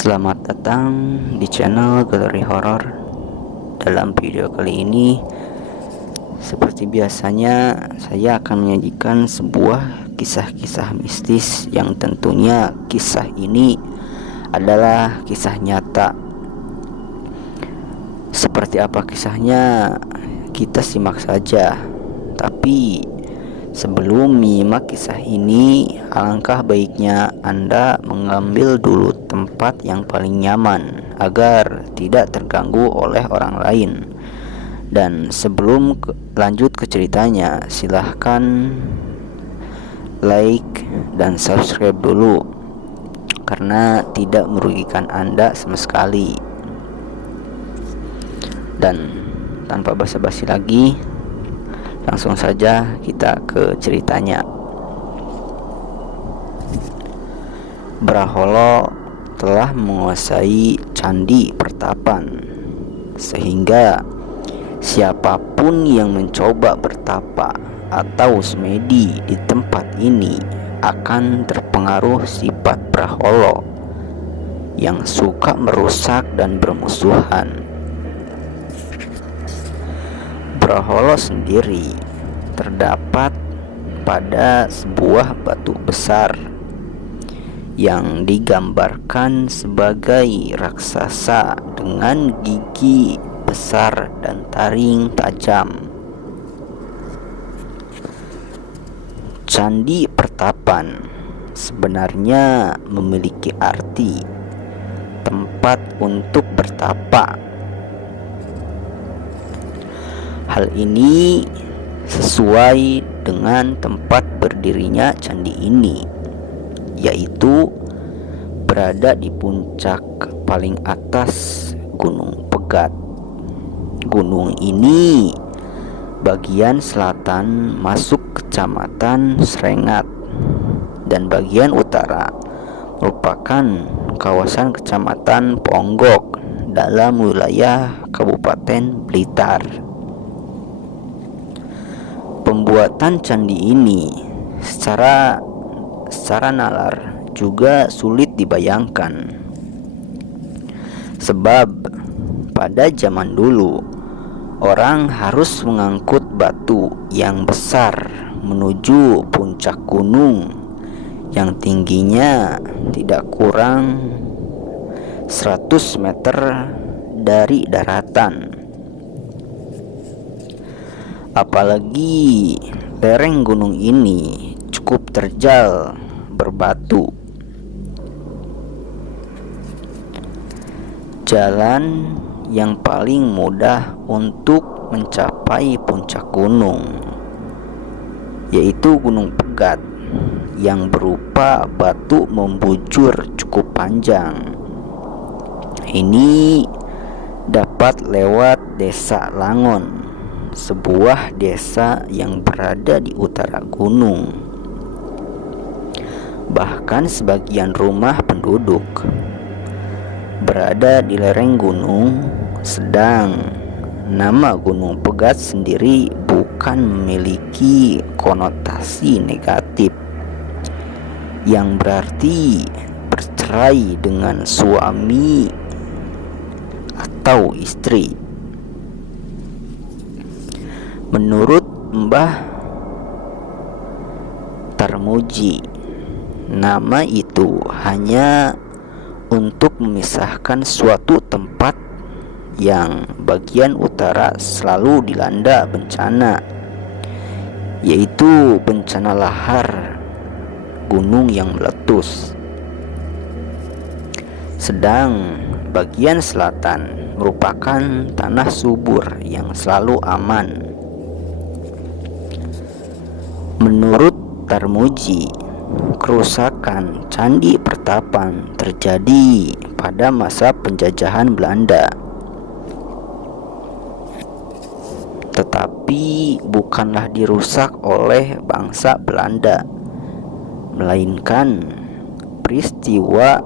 Selamat datang di channel Galeri Horor. Dalam video kali ini, seperti biasanya, saya akan menyajikan sebuah kisah-kisah mistis yang tentunya kisah ini adalah kisah nyata. Seperti apa kisahnya, kita simak saja. Tapi sebelum menyimak kisah ini, alangkah baiknya Anda mengambil dulu tempat yang paling nyaman agar tidak terganggu oleh orang lain. Dan sebelum lanjut ke ceritanya, silahkan like dan subscribe dulu, karena tidak merugikan Anda sama sekali. Dan tanpa basa-basi lagi, langsung saja kita ke ceritanya. Braholo telah menguasai candi pertapan, sehingga siapapun yang mencoba bertapa atau semedi di tempat ini akan terpengaruh sifat Braholo yang suka merusak dan bermusuhan. Braholo sendiri terdapat pada sebuah batu besar yang digambarkan sebagai raksasa dengan gigi besar dan taring tajam. Candi pertapan sebenarnya memiliki arti tempat untuk bertapa. Hal ini sesuai dengan tempat berdirinya candi ini, yaitu berada di puncak paling atas Gunung Pegat. Gunung ini bagian selatan masuk Kecamatan Srengat, dan bagian utara merupakan kawasan Kecamatan Ponggok dalam wilayah Kabupaten Blitar. Pembuatan candi ini secara nalar juga sulit dibayangkan, sebab pada zaman dulu orang harus mengangkut batu yang besar menuju puncak gunung yang tingginya tidak kurang 100 meter dari daratan. Apalagi lereng gunung ini cukup terjal berbatu. Jalan yang paling mudah untuk mencapai puncak gunung yaitu Gunung Pegat yang berupa batu membujur cukup panjang. Ini dapat lewat Desa Langon, sebuah desa yang berada di utara gunung. Bahkan sebagian rumah penduduk berada di lereng gunung, sedang nama Gunung Pegat sendiri bukan memiliki konotasi negatif yang berarti bercerai dengan suami atau istri. Menurut Mbah Tarmuji, nama itu hanya untuk memisahkan suatu tempat yang bagian utara selalu dilanda bencana, yaitu bencana lahar gunung yang meletus. Sedang bagian selatan merupakan tanah subur yang selalu aman. Menurut Tarmuji, kerusakan candi pertapan terjadi pada masa penjajahan Belanda. Tetapi bukanlah dirusak oleh bangsa Belanda, melainkan peristiwa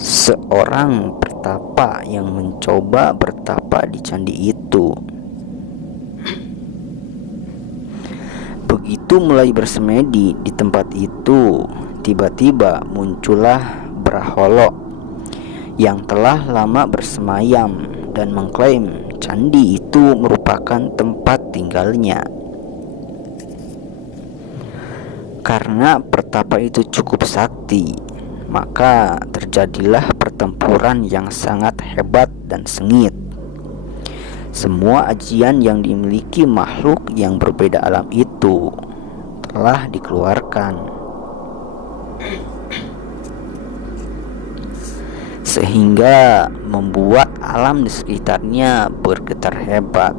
seorang pertapa yang mencoba bertapa di candi itu. Begitu mulai bersemedi di tempat itu, tiba-tiba muncullah Braholo yang telah lama bersemayam dan mengklaim candi itu merupakan tempat tinggalnya. Karena pertapa itu cukup sakti, maka terjadilah pertempuran yang sangat hebat dan sengit. Semua ajian yang dimiliki makhluk yang berbeda alam itu telah dikeluarkan, sehingga membuat alam di sekitarnya bergetar hebat.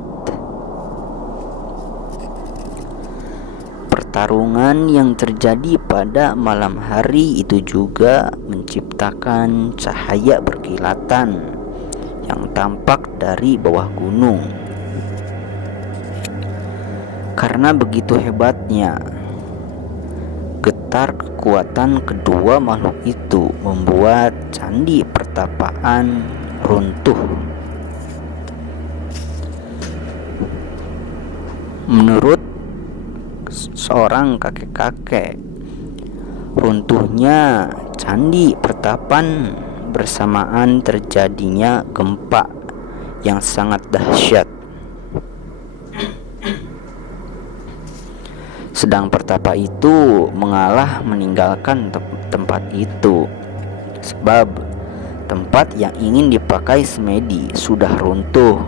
Pertarungan yang terjadi pada malam hari itu juga menciptakan cahaya berkilatan yang tampak dari bawah gunung. Karena begitu hebatnya getar kekuatan kedua makhluk itu membuat candi pertapaan runtuh. Menurut seorang kakek-kakek, runtuhnya candi pertapan bersamaan terjadinya gempa yang sangat dahsyat. Sedang pertapa itu mengalah meninggalkan tempat itu, sebab tempat yang ingin dipakai semedi sudah runtuh.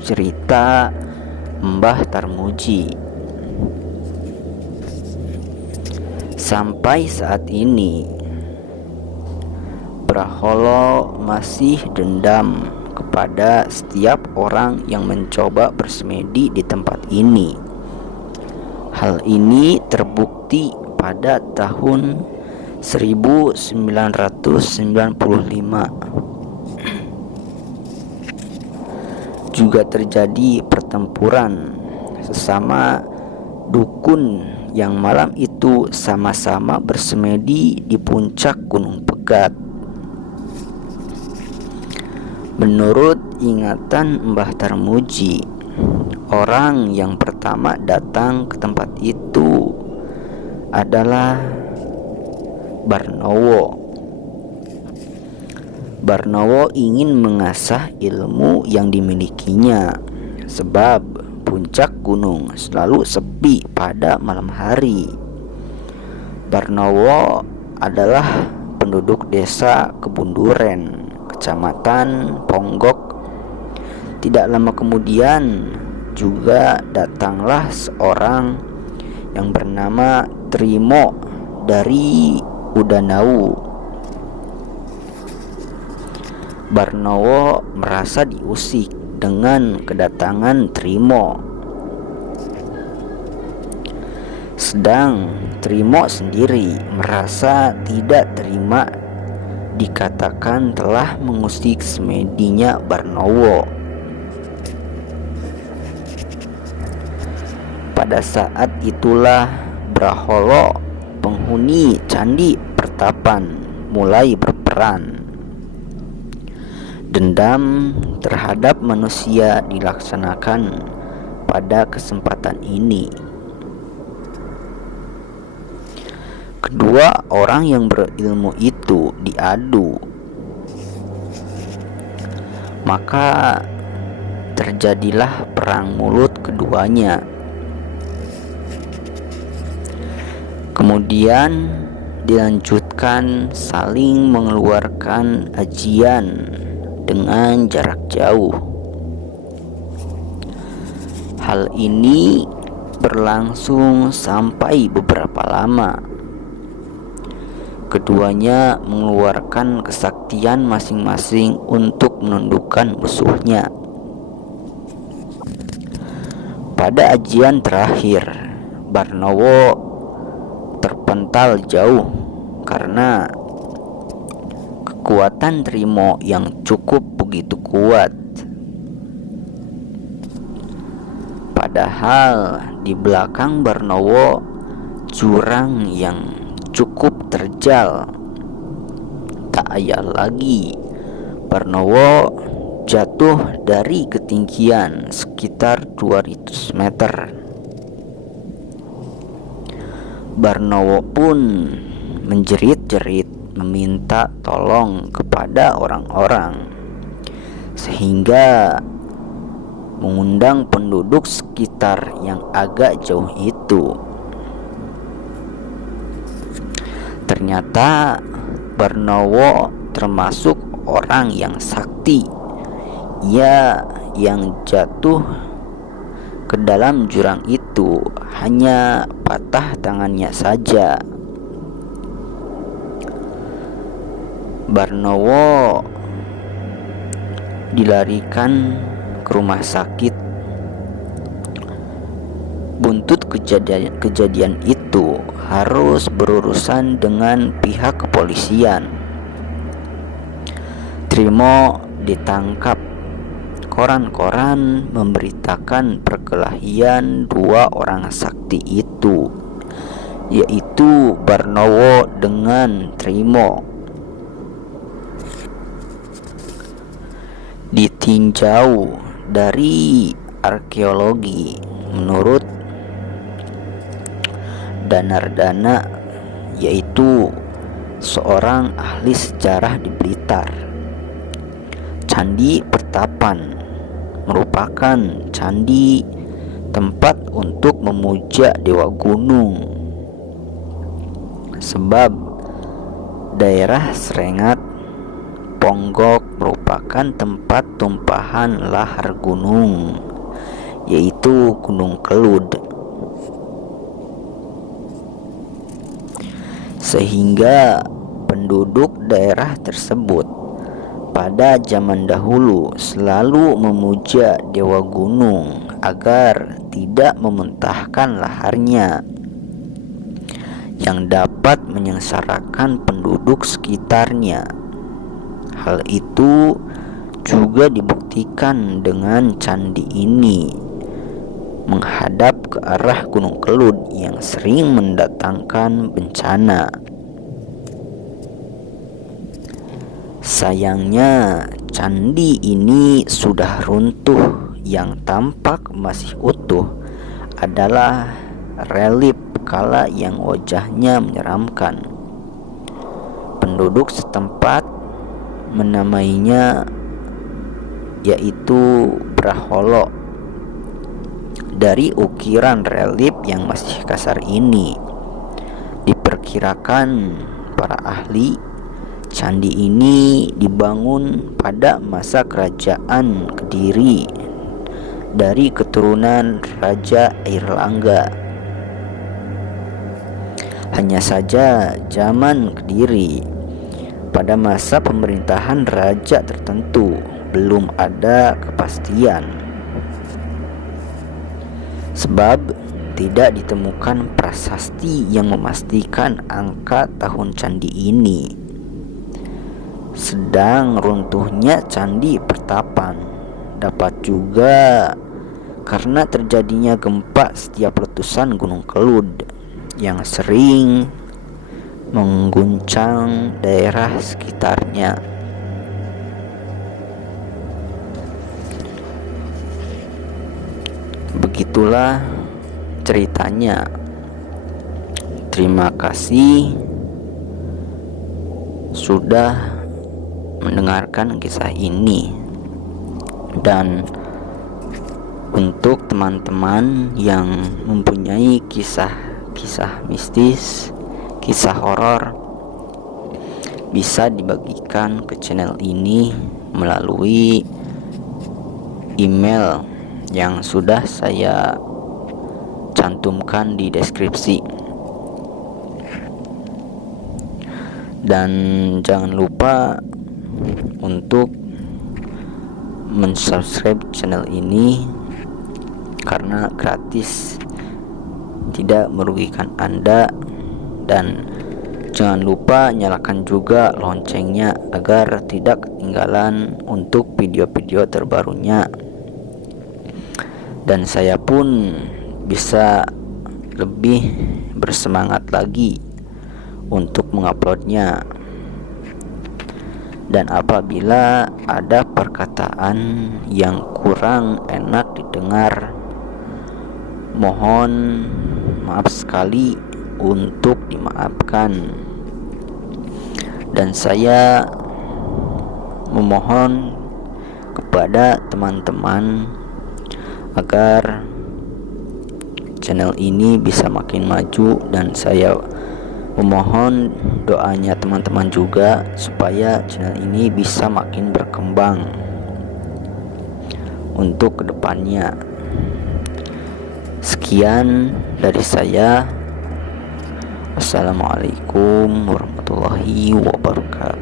Cerita Mbah Tarmuji. Sampai saat ini Braholo masih dendam kepada setiap orang yang mencoba bersemedi di tempat ini. Hal ini terbukti pada tahun 1995. Juga terjadi pertempuran sesama dukun yang malam itu sama-sama bersemedi di puncak Gunung Pegat. Menurut ingatan Mbah Tarmuji, orang yang pertama datang ke tempat itu adalah Barnowo. Barnowo ingin mengasah ilmu yang dimilikinya, sebab puncak gunung selalu sepi pada malam hari. Barnowo adalah penduduk desa Kebunduren, Kecamatan Ponggok. Tidak lama kemudian juga datanglah seorang yang bernama Trimo dari Udanau. Barnowo merasa diusik dengan kedatangan Trimo. Sedang Trimo sendiri merasa tidak terima dikatakan telah mengusik semedinya Barnowo. Pada saat itulah Braholo, penghuni candi pertapan, mulai berperan. Dendam terhadap manusia dilaksanakan pada kesempatan ini. Kedua orang yang berilmu itu diadu, maka terjadilah perang mulut keduanya. Kemudian dilanjutkan saling mengeluarkan ajian dengan jarak jauh. Hal ini berlangsung sampai beberapa lama. Keduanya mengeluarkan kesaktian masing-masing untuk menundukkan musuhnya. Pada ajian terakhir, Barnowo terpental jauh karena kekuatan Trimo yang cukup begitu kuat. Padahal di belakang Barnowo jurang yang cukup terjal. Tak ayal lagi Barnowo jatuh dari ketinggian sekitar 200 meter. Barnowo pun menjerit-jerit meminta tolong kepada orang-orang, sehingga mengundang penduduk sekitar yang agak jauh itu. Ternyata Barnowo termasuk orang yang sakti. Ia yang jatuh ke dalam jurang itu hanya patah tangannya saja. Barnowo dilarikan ke rumah sakit. Buntut kejadian itu harus berurusan dengan pihak kepolisian. Trimo ditangkap. Koran-koran memberitakan perkelahian dua orang sakti itu, yaitu Barnowo dengan Trimo. Ditinjau dari arkeologi, menurut Danardana, yaitu seorang ahli sejarah di Blitar, Candi Pertapan merupakan candi tempat untuk memuja dewa gunung, sebab daerah Srengat Ponggok merupakan tempat tumpahan lahar gunung, yaitu Gunung Kelud. Sehingga penduduk daerah tersebut pada zaman dahulu selalu memuja dewa gunung agar tidak memuntahkan laharnya yang dapat menyengsarakan penduduk sekitarnya. Hal itu juga dibuktikan dengan candi ini menghadap ke arah Gunung Kelud yang sering mendatangkan bencana. Sayangnya candi ini sudah runtuh. Yang tampak masih utuh adalah relief kala yang wajahnya menyeramkan. Penduduk setempat menamainya yaitu Braholo. Dari ukiran relief yang masih kasar ini, diperkirakan para ahli, candi ini dibangun pada masa kerajaan Kediri dari keturunan Raja Airlangga. Hanya saja zaman Kediri pada masa pemerintahan raja tertentu belum ada kepastian, sebab tidak ditemukan prasasti yang memastikan angka tahun candi ini. Sedang runtuhnya Candi Pertapan dapat juga karena terjadinya gempa setiap letusan Gunung Kelud yang sering mengguncang daerah sekitarnya. Begitulah ceritanya. Terima kasih sudah mendengarkan kisah ini. Dan untuk teman-teman yang mempunyai kisah mistis, kisah horor, bisa dibagikan ke channel ini melalui email yang sudah saya cantumkan di deskripsi. Dan jangan lupa untuk mensubscribe channel ini karena gratis, tidak merugikan Anda. Dan jangan lupa nyalakan juga loncengnya agar tidak ketinggalan untuk video-video terbarunya, dan saya pun bisa lebih bersemangat lagi untuk menguploadnya. Dan apabila ada perkataan yang kurang enak didengar, mohon maaf sekali untuk dimaafkan. Dan saya memohon kepada teman-teman agar channel ini bisa makin maju, dan saya memohon doanya teman-teman juga supaya channel ini bisa makin berkembang untuk kedepannya. Sekian dari saya. Assalamualaikum warahmatullahi wabarakatuh.